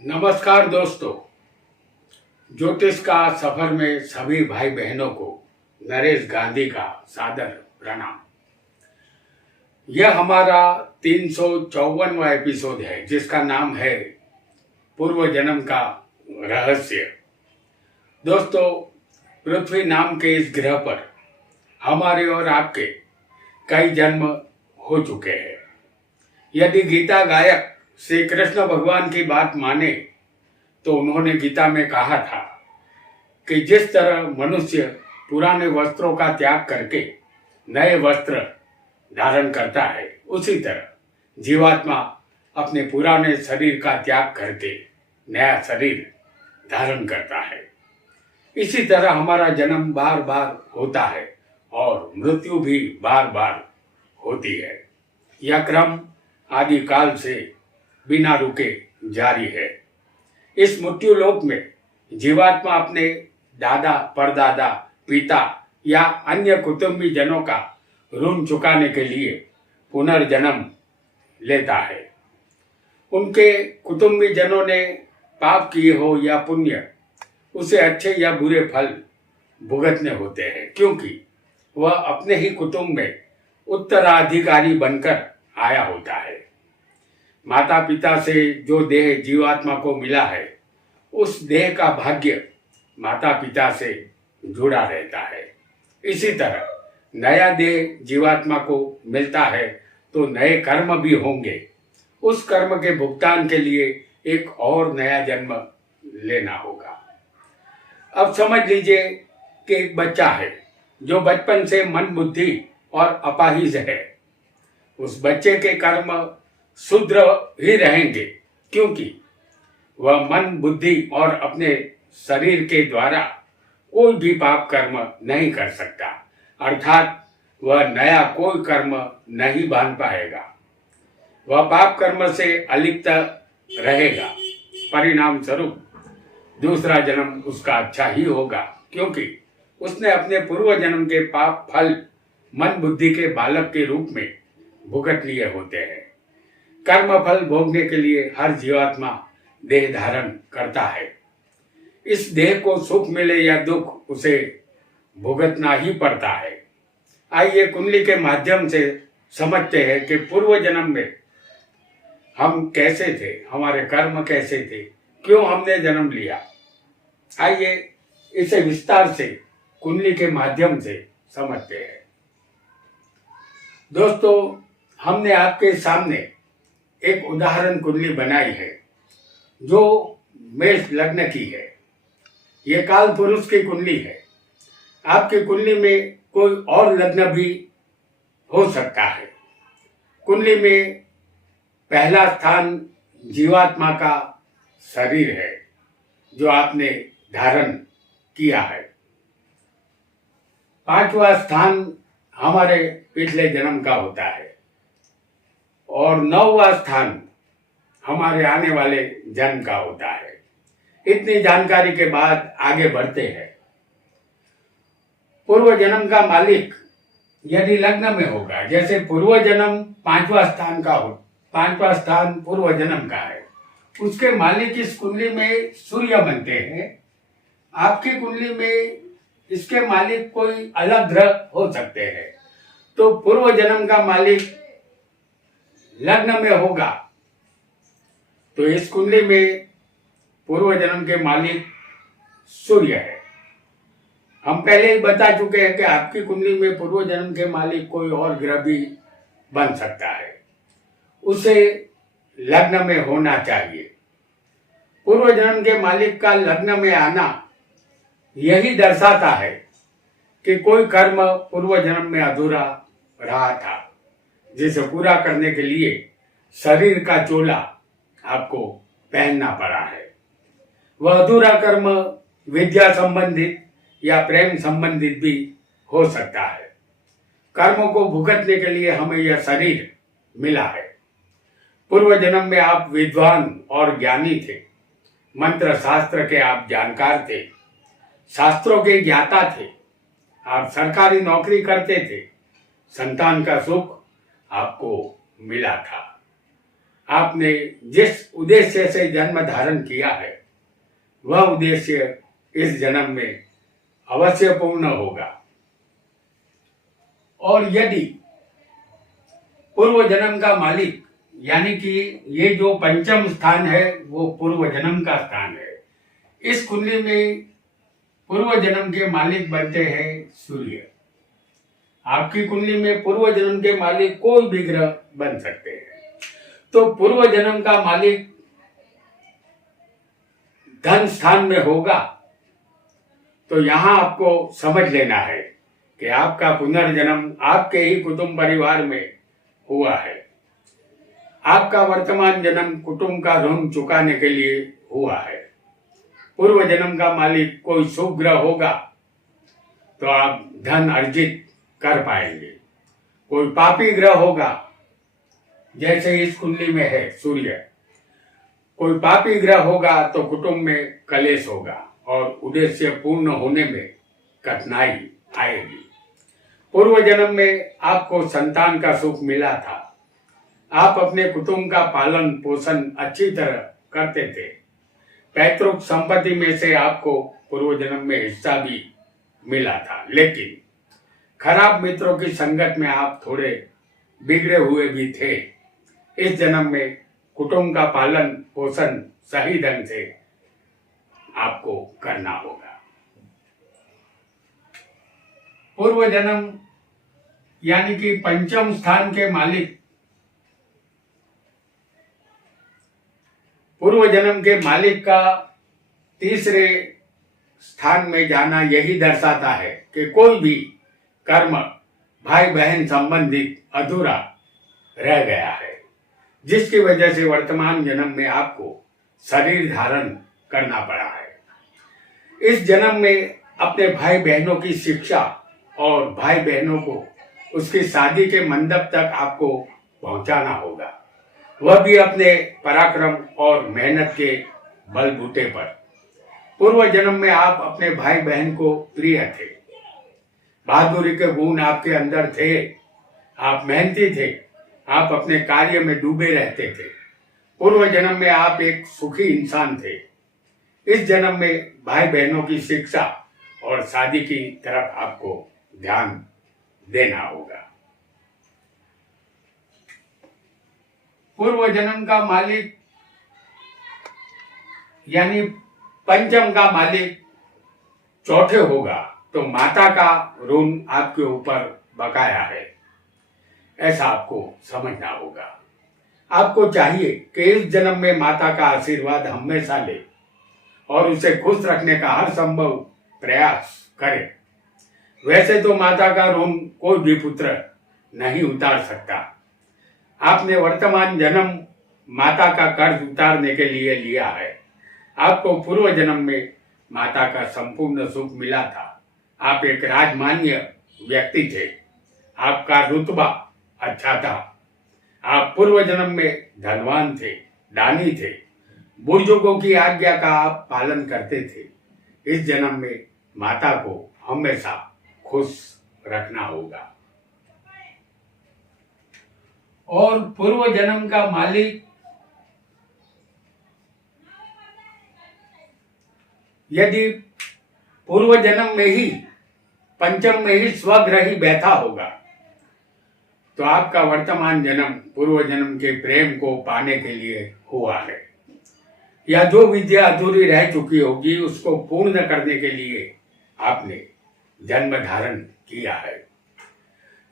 नमस्कार दोस्तों। ज्योतिष का सफर में सभी भाई बहनों को नरेश गांधी का सादर प्रणाम। यह हमारा 354वां एपिसोड है जिसका नाम है पूर्व जन्म का रहस्य। दोस्तों, पृथ्वी नाम के इस ग्रह पर हमारे और आपके कई जन्म हो चुके हैं। यदि गीता गायक श्री कृष्ण भगवान की बात माने तो उन्होंने गीता में कहा था कि जिस तरह मनुष्य पुराने वस्त्रों का त्याग करके नए वस्त्र धारण करता है, उसी तरह जीवात्मा अपने पुराने शरीर का त्याग करके नया शरीर धारण करता है। इसी तरह हमारा जन्म बार बार होता है और मृत्यु भी बार बार होती है। यह क्रम आदि काल से बिना रुके जारी है। इस मृत्यु लोक में जीवात्मा अपने दादा, परदादा, पिता या अन्य कुटुंबी जनों का ऋण चुकाने के लिए पुनर्जन्म लेता है। उनके कुटुंबी जनों ने पाप किए हो या पुण्य, उसे अच्छे या बुरे फल भुगतने होते हैं, क्योंकि वह अपने ही कुटुंब में उत्तराधिकारी बनकर आया होता है। माता पिता से जो देह जीवात्मा को मिला है, उस देह का भाग्य माता पिता से जुड़ा रहता है। इसी तरह नया देह जीवात्मा को मिलता है तो नए कर्म भी होंगे। उस कर्म के भुगतान के लिए एक और नया जन्म लेना होगा। अब समझ लीजिए कि एक बच्चा है जो बचपन से मन, बुद्धि और अपाहिज है। उस बच्चे के कर्म शुद्र ही रहेंगे, क्योंकि वह मन, बुद्धि और अपने शरीर के द्वारा कोई भी पाप कर्म नहीं कर सकता, अर्थात वह नया कोई कर्म नहीं बांध पाएगा। वह पाप कर्म से अलिप्त रहेगा। परिणाम स्वरूप दूसरा जन्म उसका अच्छा ही होगा, क्योंकि उसने अपने पूर्व जन्म के पाप फल मन बुद्धि के बालक के रूप में भुगत लिए होते हैं। कर्म फल भोगने के लिए हर जीवात्मा देह धारण करता है। इस देह को सुख मिले या दुख, उसे भुगतना ही पड़ता है। आइए कुंडली के माध्यम से समझते हैं कि पूर्व जन्म में हम कैसे थे, हमारे कर्म कैसे थे, क्यों हमने जन्म लिया। आइए इसे विस्तार से कुंडली के माध्यम से समझते हैं। दोस्तों, हमने आपके सामने एक उदाहरण कुंडली बनाई है जो मेष लग्न की है। ये काल पुरुष की कुंडली है। आपकी कुंडली में कोई और लग्न भी हो सकता है। कुंडली में पहला स्थान जीवात्मा का शरीर है जो आपने धारण किया है। पांचवा स्थान हमारे पिछले जन्म का होता है और 9वां स्थान हमारे आने वाले जन्म का होता है। इतनी जानकारी के बाद आगे बढ़ते हैं। पूर्व जन्म का मालिक यदि लग्न में होगा, जैसे पूर्व जन्म 5वां स्थान का हो, 5वां स्थान पूर्व जन्म का है, उसके मालिक इस कुंडली में सूर्य बनते हैं। आपकी कुंडली में इसके मालिक कोई अलग ग्रह हो सकते हैं। तो पूर्व जन्म का मालिक लग्न में होगा तो इस कुंडली में पूर्व जन्म के मालिक सूर्य है। हम पहले ही बता चुके हैं कि आपकी कुंडली में पूर्व जन्म के मालिक कोई और ग्रह भी बन सकता है, उसे लग्न में होना चाहिए। पूर्व जन्म के मालिक का लग्न में आना यही दर्शाता है कि कोई कर्म पूर्व जन्म में अधूरा रहा था, जिसे पूरा करने के लिए शरीर का चोला आपको पहनना पड़ा है। वह अधूरा कर्म विद्या संबंधित या प्रेम संबंधित भी हो सकता है। कर्मों को भुगतने के लिए हमें यह शरीर मिला है। पूर्व जन्म में आप विद्वान और ज्ञानी थे, मंत्र शास्त्र के आप जानकार थे, शास्त्रों के ज्ञाता थे, आप सरकारी नौकरी करते थे, संतान का सुख आपको मिला था। आपने जिस उद्देश्य से जन्म धारण किया है वह उद्देश्य इस जन्म में अवश्य पूर्ण होगा। और यदि पूर्व जन्म का मालिक यानी कि ये जो पंचम स्थान है वो पूर्व जन्म का स्थान है, इस कुंडली में पूर्व जन्म के मालिक बनते हैं सूर्य। आपकी कुंडली में पूर्व जन्म के मालिक कोई भी ग्रह बन सकते हैं। तो पूर्व जन्म का मालिक धन स्थान में होगा तो यहां आपको समझ लेना है कि आपका पुनर्जन्म आपके ही कुटुंब परिवार में हुआ है। आपका वर्तमान जन्म कुटुंब का ऋण चुकाने के लिए हुआ है। पूर्व जन्म का मालिक कोई शुभ ग्रह होगा तो आप धन अर्जित कर पाएंगे। कोई पापी ग्रह होगा जैसे इस कुंडली में है सूर्य, कोई पापी ग्रह होगा तो कुटुंब में कलेश होगा और उद्देश्य पूर्ण होने में कठिनाई आएगी। पूर्व जन्म में आपको संतान का सुख मिला था, आप अपने कुटुंब का पालन पोषण अच्छी तरह करते थे। पैतृक संपत्ति में से आपको पूर्व जन्म में हिस्सा भी मिला था, लेकिन खराब मित्रों की संगत में आप थोड़े बिगड़े हुए भी थे। इस जन्म में कुटुंब का पालन पोषण सही ढंग से आपको करना होगा। पूर्व जन्म यानी कि पंचम स्थान के मालिक, पूर्व जन्म के मालिक का तीसरे स्थान में जाना यही दर्शाता है कि कोई भी कर्म भाई बहन संबंधित अधूरा रह गया है, जिसकी वजह से वर्तमान जन्म में आपको शरीर धारण करना पड़ा है। इस जन्म में अपने भाई बहनों की शिक्षा और भाई बहनों को उसकी शादी के मंडप तक आपको पहुंचाना होगा, वह भी अपने पराक्रम और मेहनत के बलबूते पर। पूर्व जन्म में आप अपने भाई बहन को प्रिय थे, बहादुरी के गुण आपके अंदर थे, आप मेहनती थे, आप अपने कार्य में डूबे रहते थे। पूर्व जन्म में आप एक सुखी इंसान थे। इस जन्म में भाई बहनों की शिक्षा और शादी की तरफ आपको ध्यान देना होगा। पूर्व जन्म का मालिक यानी पंचम का मालिक चौथे होगा तो माता का ऋण आपके ऊपर बकाया है, ऐसा आपको समझना होगा। आपको चाहिए कि इस जन्म में माता का आशीर्वाद हमेशा ले और उसे खुश रखने का हर संभव प्रयास करें। वैसे तो माता का ऋण कोई भी पुत्र नहीं उतार सकता। आपने वर्तमान जन्म माता का कर्ज उतारने के लिए लिया है। आपको पूर्व जन्म में माता का संपूर्ण सुख मिला था। आप एक राजमान्य व्यक्ति थे, आपका रुतबा अच्छा था, आप पूर्व जन्म में धनवान थे, दानी थे, बुजुर्गों की आज्ञा का आप पालन करते थे। इस जन्म में माता को हमेशा खुश रखना होगा। और पूर्व जन्म का मालिक यदि पूर्व जन्म में ही पंचम में ही स्वग्रही बैठा होगा तो आपका वर्तमान जन्म पूर्व जन्म के प्रेम को पाने के लिए हुआ है, या जो विद्या अधूरी रह चुकी होगी उसको पूर्ण करने के लिए आपने जन्म धारण किया है,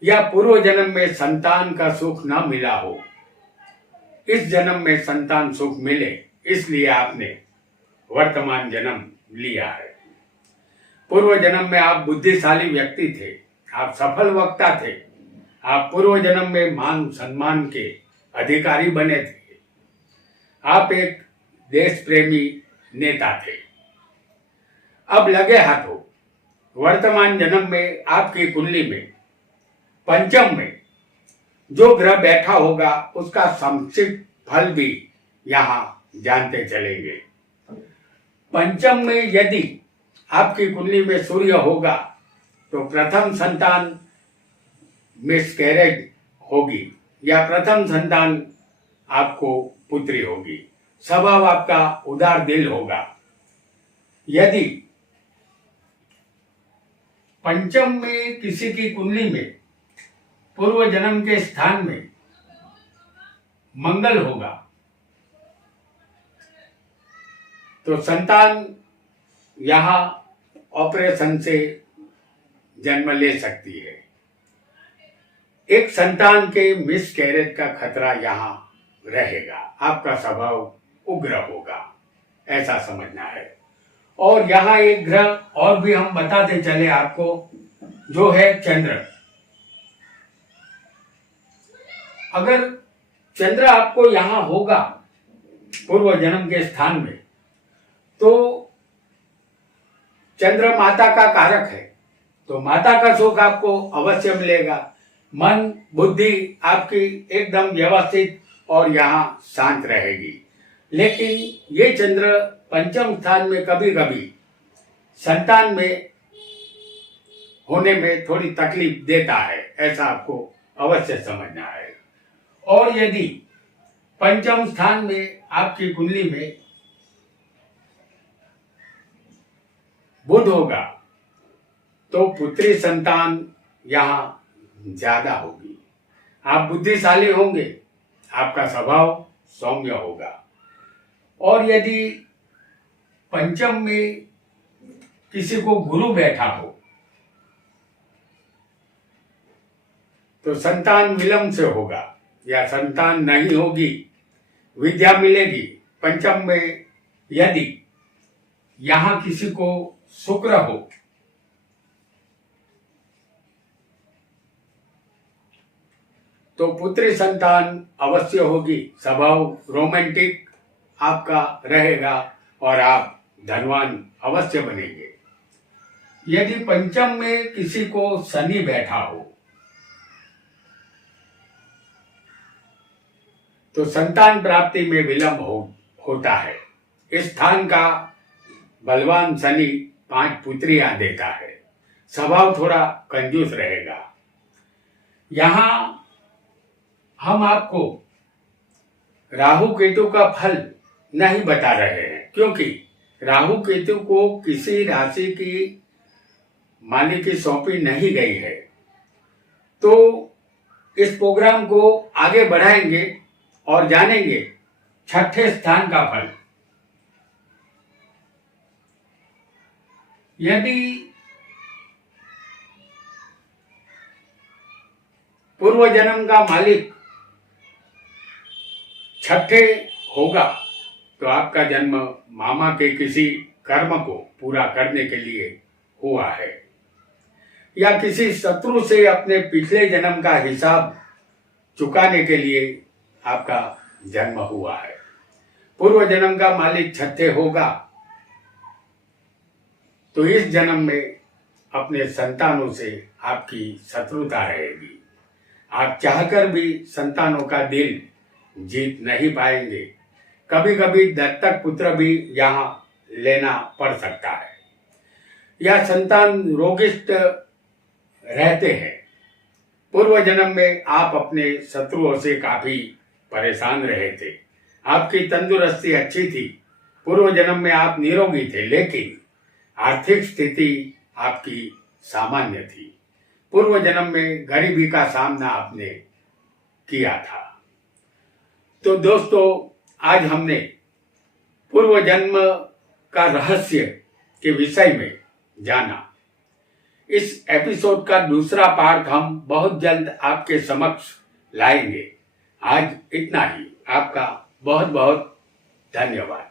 या पूर्व जन्म में संतान का सुख न मिला हो, इस जन्म में संतान सुख मिले इसलिए आपने वर्तमान जन्म लिया है। पूर्व जन्म में आप बुद्धिशाली व्यक्ति थे, आप सफल वक्ता थे, आप पूर्व जन्म में मान सम्मान के अधिकारी बने थे, आप एक देश प्रेमी नेता थे। अब लगे हाथों वर्तमान जन्म में आपकी कुंडली में पंचम में जो ग्रह बैठा होगा उसका संक्षिप्त फल भी यहाँ जानते चलेंगे। पंचम में यदि आपकी कुंडली में सूर्य होगा तो प्रथम संतान मिसकैरेज होगी या प्रथम संतान आपको पुत्री होगी। स्वभाव आपका उदार दिल होगा। यदि पंचम में किसी की कुंडली में पूर्व जन्म के स्थान में मंगल होगा तो संतान यहां ऑपरेशन से जन्म ले सकती है। एक संतान के मिसकैरेज का खतरा यहां रहेगा। आपका स्वभाव उग्र होगा, ऐसा समझना है। और यहाँ एक ग्रह और भी हम बताते चले आपको, जो है चंद्र। अगर चंद्र आपको यहाँ होगा पूर्व जन्म के स्थान में, तो चंद्र माता का कारक है, तो माता का सुख आपको अवश्य मिलेगा। मन बुद्धि आपकी एकदम व्यवस्थित और यहाँ शांत रहेगी। लेकिन ये चंद्र पंचम स्थान में कभी कभी संतान में होने में थोड़ी तकलीफ देता है, ऐसा आपको अवश्य समझना है। और यदि पंचम स्थान में आपकी कुंडली में बुध होगा तो पुत्री संतान यहाँ ज्यादा होगी। आप बुद्धिशाली होंगे, आपका स्वभाव सौम्य होगा। और यदि पंचम में किसी को गुरु बैठा हो तो संतान विलंब से होगा या संतान नहीं होगी, विद्या मिलेगी। पंचम में यदि यहां किसी को शुक्र हो तो पुत्री संतान अवश्य होगी। स्वभाव रोमांटिक आपका रहेगा और आप धनवान अवश्य बनेंगे। यदि पंचम में किसी को शनि बैठा हो तो संतान प्राप्ति में विलंब होता है। इस स्थान का बलवान शनि 5 पुत्रियां देता है। स्वभाव थोड़ा कंजूस रहेगा। यहां हम आपको राहु केतु का फल नहीं बता रहे हैं, क्योंकि राहु केतु को किसी राशि की मालिकी सौंपी नहीं गई है। तो इस प्रोग्राम को आगे बढ़ाएंगे और जानेंगे छठे स्थान का फल। यदि पूर्व जन्म का मालिक छठे होगा तो आपका जन्म मामा के किसी कर्म को पूरा करने के लिए हुआ है, या किसी शत्रु से अपने पिछले जन्म का हिसाब चुकाने के लिए आपका जन्म हुआ है। पूर्व जन्म का मालिक छठे होगा तो इस जन्म में अपने संतानों से आपकी शत्रुता रहेगी। आप चाहकर भी संतानों का दिल जीत नहीं पाएंगे। कभी कभी दत्तक पुत्र भी यहाँ लेना पड़ सकता है, या संतान रोगिष्ट रहते हैं। पूर्व जन्म में आप अपने शत्रुओं से काफी परेशान रहे थे। आपकी तंदुरुस्ती अच्छी थी। पूर्व जन्म में आप निरोगी थे, लेकिन आर्थिक स्थिति आपकी सामान्य थी। पूर्व जन्म में गरीबी का सामना आपने किया था। तो दोस्तों, आज हमने पूर्व जन्म का रहस्य के विषय में जाना। इस एपिसोड का दूसरा पार्ट हम बहुत जल्द आपके समक्ष लाएंगे। आज इतना ही। आपका बहुत बहुत धन्यवाद।